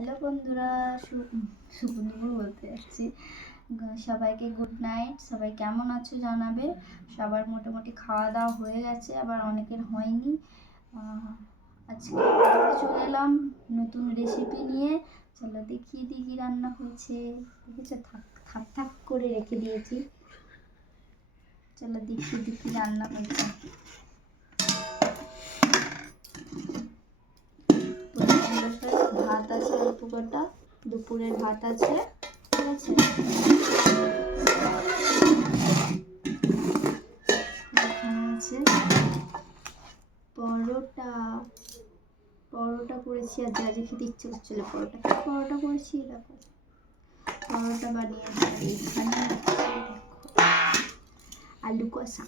Hello বন্ধুরা দুপুর বলতে যাচ্ছি। সবাইকে গুড নাইট সবাই কেমন আছো জানাবে? সবার মোটামুটি খাওয়া দাওয়া হয়ে গেছে, আবার অনেকের হয়নি। আজকে আজকে চলে এলাম নতুন রেসিপি নিয়ে। চলো দেখিয়ে দিই কী রান্না হয়েছে। দেখেছ থাক থাক থাক করে রেখে দিয়েছি। চলো দেখিয়ে দিই কী রান্না হয়েছে। কটা দুপুরের ভাত আছে, ঠিক আছে? পরোটা। পরোটা করেছি আর যা যা খেতে ইচ্ছে করছিল পরোটা। পরোটা করেছি? দেখো। পরোটা বানিয়েছি আলু কষা।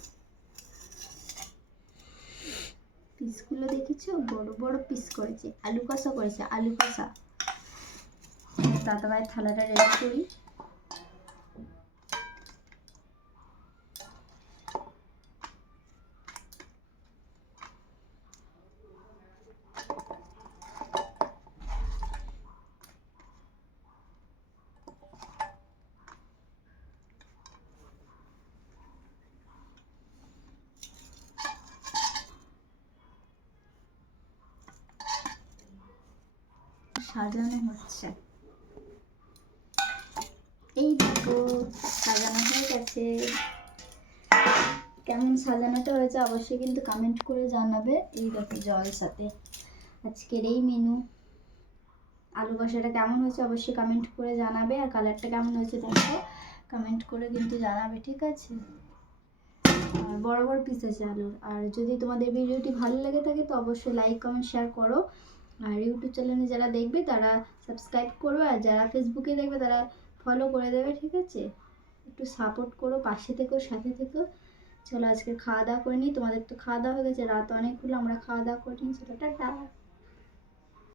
পিসগুলো দেখেছ? বড় বড় পিস করেছে। আলু কষা করেছে, আলু কষা। দাদাভাই থালাটা রেডি করি। সাজানো হচ্ছে এই দেখো সাজানো হয়ে গেছে। কেমন সাজানোটা হয়েছে অবশ্যই কিন্তু কমেন্ট করে জানাবে। এই দেখো জল সাথে আজকের এই মেনু আলু কষাটা কেমন হয়েছে অবশ্যই কমেন্ট করে জানাবে। আর কালারটা কেমন হয়েছে দেখো কমেন্ট করে কিন্তু জানাবে, ঠিক আছে? আর বড় বড় পিস আছে আলুর। আর যদি তোমাদের ভিডিওটি ভালো লেগে থাকে তো অবশ্যই লাইক কমেন্ট শেয়ার করো। আর ইউটিউব চ্যানেলে যারা দেখবে তারা সাবস্ক্রাইব করো আর যারা ফেসবুকে দেখবে তারা ফলো করে দেবে, ঠিক আছে? একটু সাপোর্ট করো, পাশে থেকো সাথে থেকো চলো আজকে খাওয়া দাওয়া করে নিই। তোমাদের তো খাওয়া দাওয়া হয়ে গেছে, রাত অনেক হলো, আমরা খাওয়া দাওয়া করে নিই। সেটা টাটা।